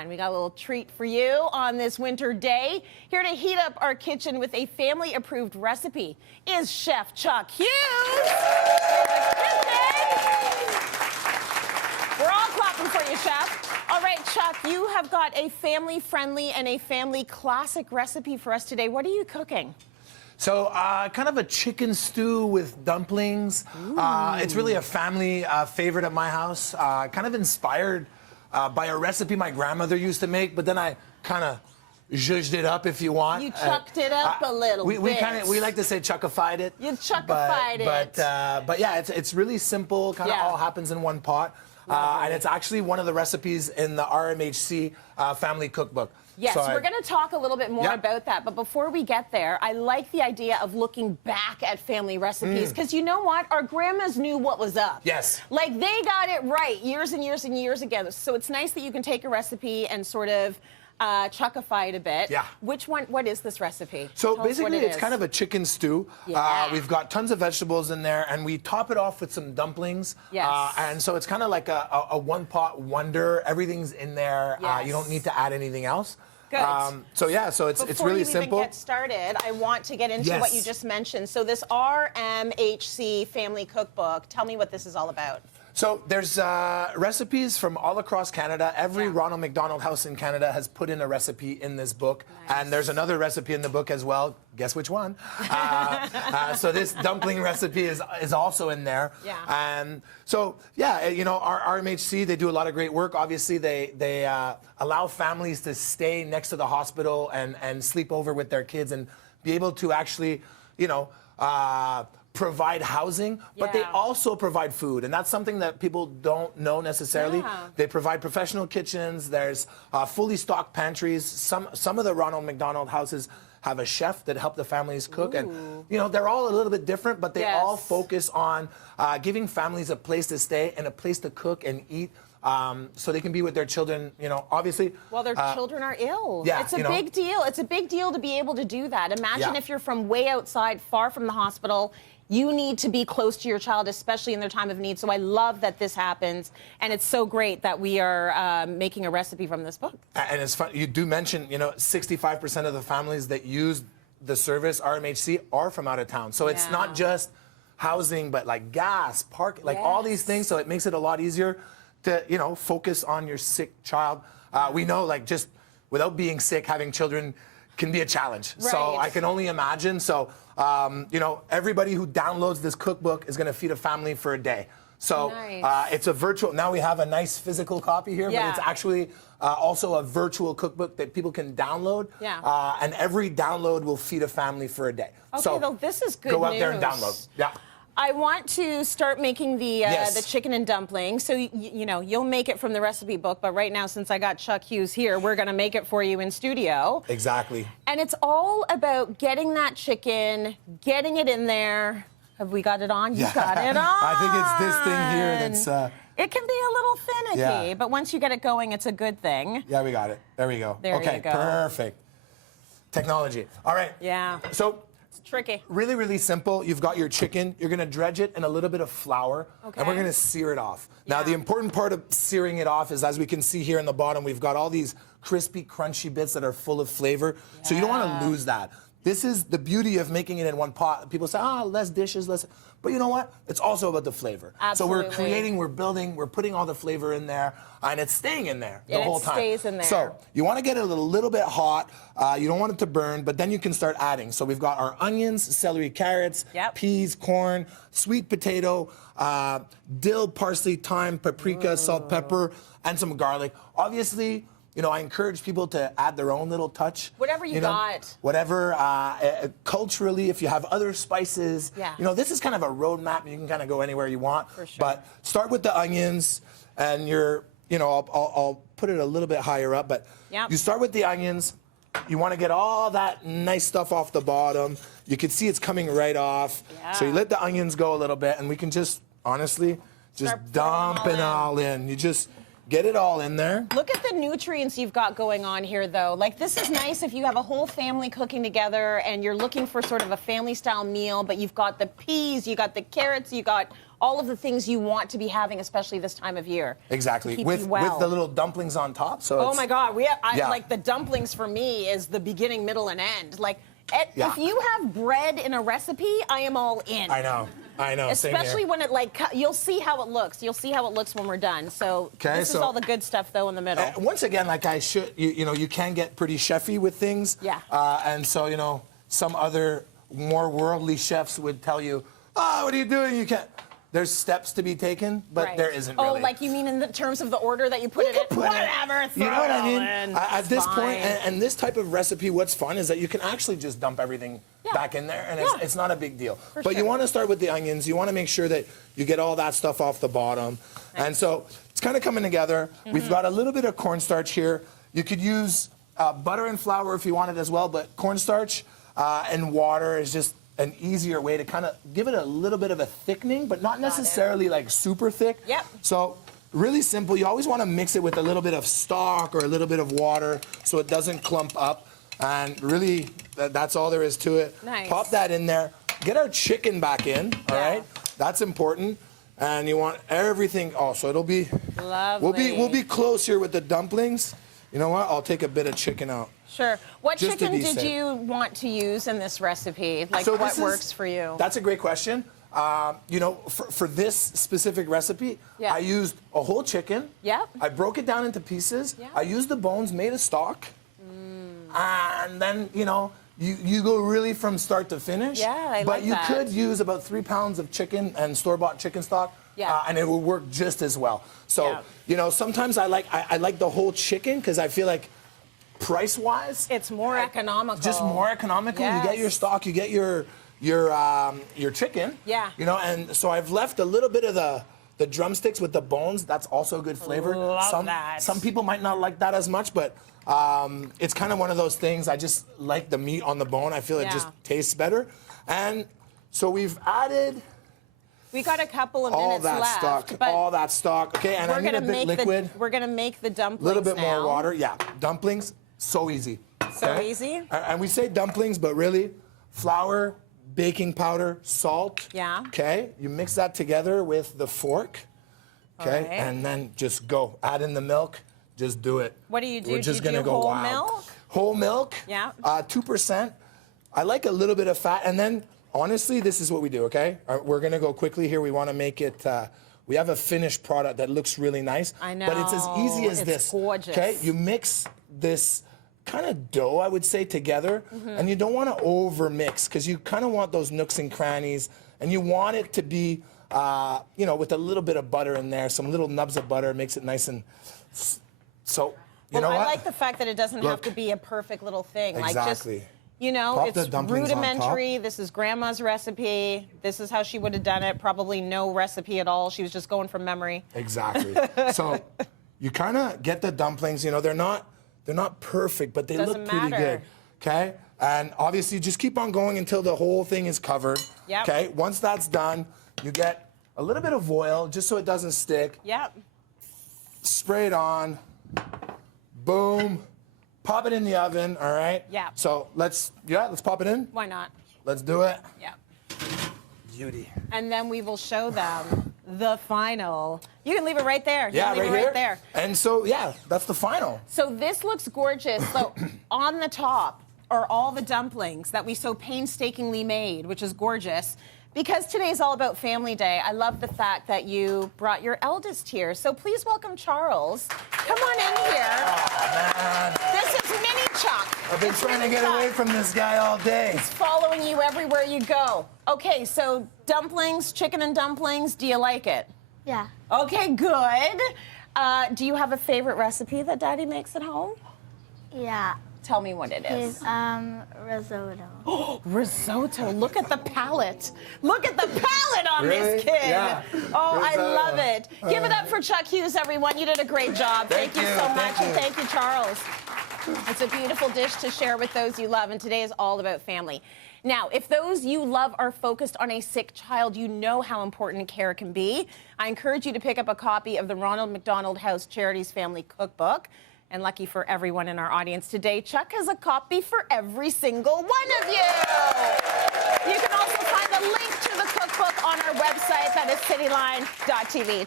And we got a little treat for you on this winter day. Here to heat up our kitchen with a family-approved recipe is Chef Chuck Hughes. We're all clapping for you, Chef. All right, Chuck, you have got a family-friendly and a family classic recipe for us today. What are you cooking? So, kind of a chicken stew with dumplings. It's really a family favorite at my house. Kind of inspired by a recipe my grandmother used to make, but then I kind of zhuzhed it up, if you want. You chucked it up a little bit. We like to say chuckified it. You chuckified it. But yeah, it's really simple. Kind of all happens in one pot. And it's actually one of the recipes in the RMHC family cookbook. Yes, so we're going to talk a little bit more about that. But before we get there, I like the idea of looking back at family recipes. Because you know what? Our grandmas knew what was up. Yes. Like, they got it right years and years and years ago. So it's nice that you can take a recipe and sort of chuckify it a bit. Yeah. Which one? What is this recipe? So Tell basically, it's kind of a chicken stew. Yeah. We've got tons of vegetables in there, and we top it off with some dumplings. Yes. And so it's kind of like a one-pot wonder. Everything's in there. Yes. You don't need to add anything else. Good. So yeah, so it's really simple. Before you even get started, I want to get into what you just mentioned. So this RMHC family cookbook, tell me what this is all about. So there's recipes from all across Canada. Every Ronald McDonald House in Canada has put in a recipe in this book. Nice. And there's another recipe in the book as well. Guess which one? So this dumpling recipe is also in there. Yeah. And so, yeah, you know, our RMHC, they do a lot of great work. Obviously, they allow families to stay next to the hospital and sleep over with their kids and be able to actually, you know, provide housing, but they also provide food, and that's something that people don't know necessarily. They provide professional kitchens. There's fully stocked pantries. Some of the Ronald McDonald houses have a chef that help the families cook, and you know, they're all a little bit different, but they all focus on giving families a place to stay and a place to cook and eat. So they can be with their children, you know, obviously. Well, their children are ill. Yeah, it's a big deal. It's a big deal to be able to do that. Imagine if you're from way outside, far from the hospital. You need to be close to your child, especially in their time of need. So I love that this happens, and it's so great that we are making a recipe from this book. And it's fun. You do mention, you know, 65% of the families that use the service, RMHC, are from out of town. So it's not just housing, but like gas, parking, like all these things. So it makes it a lot easier to, you know, focus on your sick child. We know, like, just without being sick, having children can be a challenge. Right. So I can only imagine. So, you know, everybody who downloads this cookbook is going to feed a family for a day. So it's a virtual, now we have a nice physical copy here, but it's actually also a virtual cookbook that people can download. And every download will feed a family for a day. Okay, so well, this is good Go out there and download. Yeah. I want to start making the chicken and dumplings. So, you know, you'll make it from the recipe book, but right now, since I got Chuck Hughes here, we're going to make it for you in studio. Exactly. And it's all about getting that chicken, getting it in there. Have we got it on? You got it on. I think it's this thing here that's... It can be a little finicky, but once you get it going, it's a good thing. Yeah, we got it. There we go. There you go. Perfect. Technology. All right. Yeah. So... tricky. Really, really simple. You've got your chicken. You're going to dredge it in a little bit of flour, and we're going to sear it off. Now, the important part of searing it off is, as we can see here in the bottom, we've got all these crispy, crunchy bits that are full of flavor. So you don't want to lose that. This is the beauty of making it in one pot. People say, less dishes, less. But you know what? It's also about the flavor. Absolutely. So we're creating, we're building, we're putting all the flavor in there, and it's staying in there the whole time. It stays in there. So you want to get it a little bit hot. You don't want it to burn, but then you can start adding. So we've got our onions, celery, carrots, peas, corn, sweet potato, dill, parsley, thyme, paprika, salt, pepper, and some garlic. Obviously, you know, I encourage people to add their own little touch. Whatever you got. Whatever. Culturally, if you have other spices, you know, this is kind of a roadmap. You can kind of go anywhere you want. For sure. But start with the onions, and you know, I'll put it a little bit higher up, but you start with the onions. You want to get all that nice stuff off the bottom. You can see it's coming right off. So you let the onions go a little bit, and we can just, honestly, just dump it all in. You just get it all in there. Look at the nutrients you've got going on here, though. Like, this is nice if you have a whole family cooking together and you're looking for sort of a family-style meal, but you've got the peas, you got the carrots, you got all of the things you want to be having, especially this time of year. Exactly. Keep With you well. the little dumplings on top. So Oh it's, my God, Yeah. like the dumplings for me is the beginning, middle, and end. Like, Yeah. if you have bread in a recipe, I am all in. I know. Same Especially here. when it you'll see how it looks. You'll see how it looks when we're done. So this is so- all the good stuff though in the middle. Once again, like you can get pretty chefy with things. Yeah. And so, some other more worldly chefs would tell you, oh, what are you doing? You can't. There's steps to be taken, but Right. there isn't Oh, really. like you mean in the terms of the order that you put it in? Put it- Whatever, You know what I mean? in. At It's this point, fine. and this type of recipe, what's fun is that you can actually just dump everything Yeah. back in there, and Yeah. it's not a big deal. For But you sure. want to start with the onions. You want to make sure that you get all that stuff off the bottom. And so it's kind of coming together. Mm-hmm. We've got a little bit of cornstarch here. You could use butter and flour if you wanted as well, but cornstarch and water is just an easier way to kind of give it a little bit of a thickening, but not necessarily like super thick. Yep. So really simple. You always want to mix it with a little bit of stock or a little bit of water so it doesn't clump up. And really, that's all there is to it. Nice. Pop that in there. Get our chicken back in, all Yeah. right? That's important. And you want everything. Oh, so it'll be. Lovely. We'll be close here with the dumplings. You know what? I'll take a bit of chicken out. Sure. What Just to chicken be did safe. you want to use in this recipe? Like, So what this is- works for you? That's a great question. For this specific recipe, Yeah. I used a whole chicken. Yep. I broke it down into pieces. Yeah. I used the bones, made a stock. And then, you go really from start to finish. Yeah, I But like you that. could use about 3 pounds of chicken and store-bought chicken stock. Yeah. And it will work just as well. So, Yeah. sometimes I like the whole chicken because I feel like price-wise, It's more economical. just more economical. You get your Yes. stock, you get your chicken. Yeah. And so I've left a little bit of the drumsticks with the bones. That's also good flavor. Love that. Some people might not like that as much, but it's kind of one of those things. I just like the meat on the bone. I feel it just Yeah. tastes better. And so we've added We got a couple of all minutes that left. stock, but all that stock. Okay, and I we're need a gonna bit make liquid. we're gonna make the dumplings. A little bit more now. water. Yeah, dumplings, so easy. So easy? And we say dumplings, but really, flour, baking powder, salt. Yeah. Okay, you mix that together with the fork. Okay, All right. and then just go. Add in the milk. Just do it. What do you do? We're Do just you gonna do go whole wild. milk? Whole milk. Yeah. 2%. I like a little bit of fat, and then honestly, this is what we do. Okay, we're gonna go quickly here. We want to make it. We have a finished product that looks really nice. I But it's as easy know. as It's this. gorgeous. Okay, you mix this kind of dough, I would say, together, Mm-hmm. and you don't want to over mix because you kind of want those nooks and crannies, and you want it to be, with a little bit of butter in there, some little nubs of butter, makes it nice and. So, you know I what? like the fact that it doesn't have Look. to be a perfect little thing. Exactly. Like just, Pop the it's dumplings on top. rudimentary. This is grandma's recipe. This is how she would have done it. Probably no recipe at all. She was just going from memory. Exactly. So you kind of get the dumplings. They're not perfect, but they look Doesn't pretty matter. good. Okay. And obviously, just keep on going until the whole thing is covered. Yep. Okay. Once that's done, you get a little bit of oil just so it doesn't stick. Yep. Spray it on. Boom. Pop it in the oven. All right. Yeah. So let's pop it in. Why not? Let's do it. Yeah. Beauty. And then we will show them the final. You can leave it right there. You Yeah, can leave right it here. right there. And so that's the final. So this looks gorgeous. So on the top are all the dumplings that we so painstakingly made, which is gorgeous. Because today's all about Family Day, I love the fact that you brought your eldest here. So please welcome Charles. Come on in here. Oh, man. This is Mini Chuck. I've been It's trying to Mini get Chuck. away from this guy all day. Following you everywhere you go. Okay, so dumplings, chicken and dumplings, do you like it? Yeah. Okay, good. Do you have a favorite recipe that Daddy makes at home? Yeah. Tell me what it is. It's risotto. Risotto. Look at the palate. Look at the palate on Really? this kid. Yeah. Oh, I Risotto. love it. Give it up for Chuck Hughes, everyone. You did a great job. Thank Thank you you. so Thank much. And you. thank you, Charles. It's a beautiful dish to share with those you love, and today is all about family. Now, if those you love are focused on a sick child, you know how important care can be. I encourage you to pick up a copy of the Ronald McDonald House Charities Family Cookbook. And lucky for everyone in our audience today, Chuck has a copy for every single one of you. You can also find the link to the cookbook on our website, that is cityline.tv.